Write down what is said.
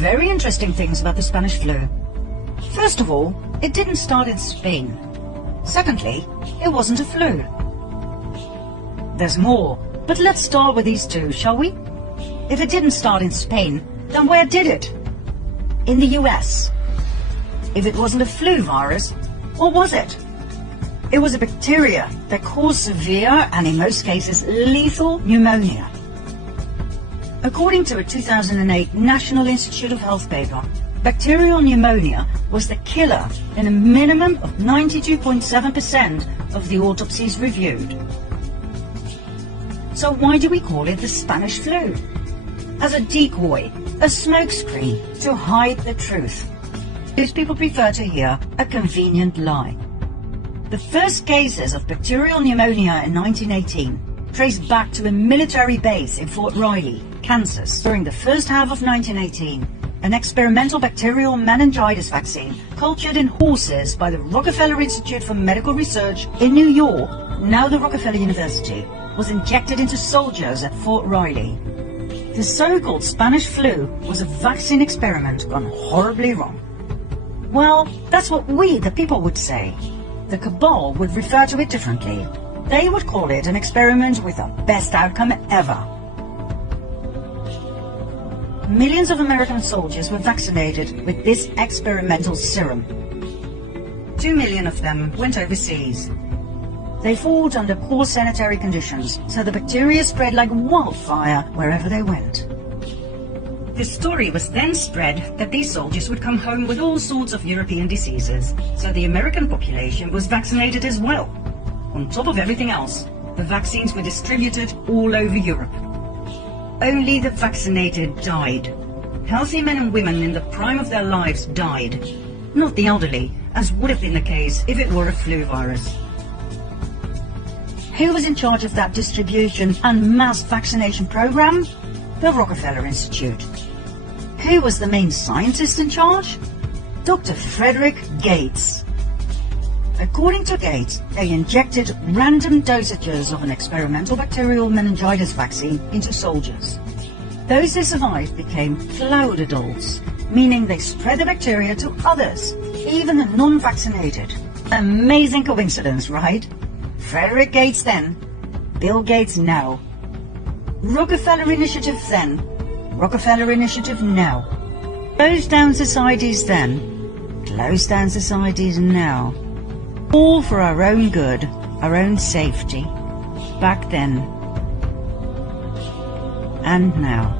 Very interesting things about the Spanish flu. First of all, it didn't start in Spain. Secondly, it wasn't a flu. There's more, but let's start with these two, shall we? If it didn't start in Spain, then where did it? In the US. If it wasn't a flu virus, what was it? It was a bacteria that caused severe and in most cases lethal pneumonia. According to a 2008 National Institute of Health paper, bacterial pneumonia was the killer in a minimum of 92.7% of the autopsies reviewed. So why do we call it the Spanish flu? As a decoy, a smokescreen to hide the truth. These people prefer to hear a convenient lie. The first cases of bacterial pneumonia in 1918 traced back to a military base in Fort Riley, Kansas. During the first half of 1918, an experimental bacterial meningitis vaccine cultured in horses by the Rockefeller Institute for Medical Research in New York, now the Rockefeller University, was injected into soldiers at Fort Riley. The so-called Spanish flu was a vaccine experiment gone horribly wrong. Well, that's what we, the people, would say. The cabal would refer to it differently. They would call it an experiment with the best outcome ever. Millions of American soldiers were vaccinated with this experimental serum. 2 million of them went overseas. They fought under poor sanitary conditions, so the bacteria spread like wildfire wherever they went. The story was then spread that these soldiers would come home with all sorts of European diseases, so the American population was vaccinated as well. On top of everything else, the vaccines were distributed all over Europe. Only the vaccinated died. Healthy men and women in the prime of their lives died, not the elderly, as would have been the case if it were a flu virus. Who was in charge of that distribution and mass vaccination program? The Rockefeller Institute. Who was the main scientist in charge? Dr. Frederick Gates. According to Gates, they injected random dosages of an experimental bacterial meningitis vaccine into soldiers. Those who survived became flowered adults, meaning they spread the bacteria to others, even the non-vaccinated. Amazing coincidence, right? Frederick Gates then, Bill Gates now. Rockefeller Initiative then, Rockefeller Initiative now. Close down societies then, close down societies now. All for our own good, our own safety, back then and now.